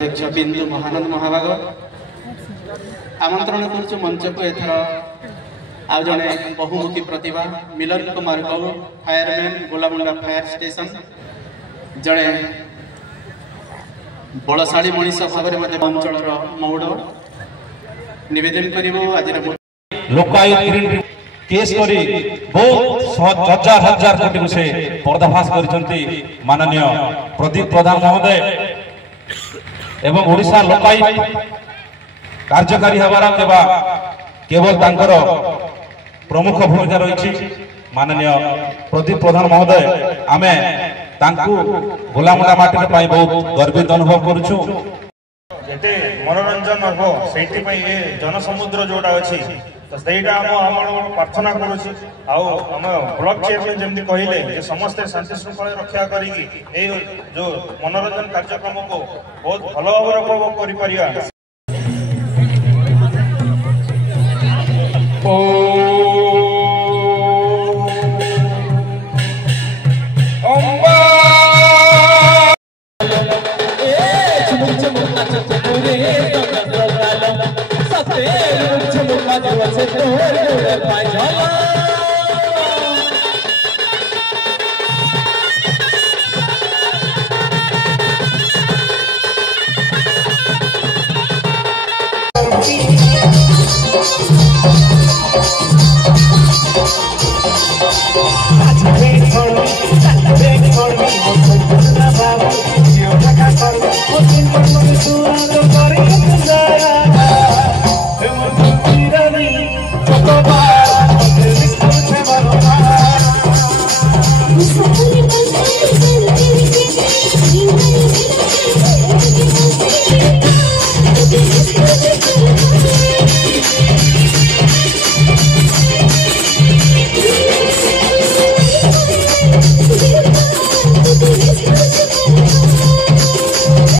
अध्यक्ष बिंदु महानंद महाभागर आमंत्रण करुचु मंच को एथर आउ जने बहुमुखी प्रतिभा Milan Kumar Gaud fireman Golamunda fire station जड़े बलशाड़ी मनीष भाव में अंचल मौड़ निवेदन कर लोकायुक्त केस करी बहुत हजार हजार कोटी से पर्दाफाश कर माननीय प्रदीप प्रधान महोदय एवं ओडिशा लोकायुक्त कार्यकारी हबार केवल तांकर प्रमुख भूमिका रही माननीय प्रदीप प्रधान महोदय आमे तांकू गोलामुंडा माटी पाई बहुत गर्वित अनुभव करुछु। जेते मनोरंजन हो सेठी पई ए जनसमुद्र जोड़ा अछि तो सेटा हम प्रार्थना करूछि आउ हम ब्लॉक चेयरमैन जेमति कहिले जे समस्त शांति श्रृंखला रक्षा करी ए जो मनोरंजन कार्यक्रम को बहुत भलो भाव उपभोग करि परिया। Oh,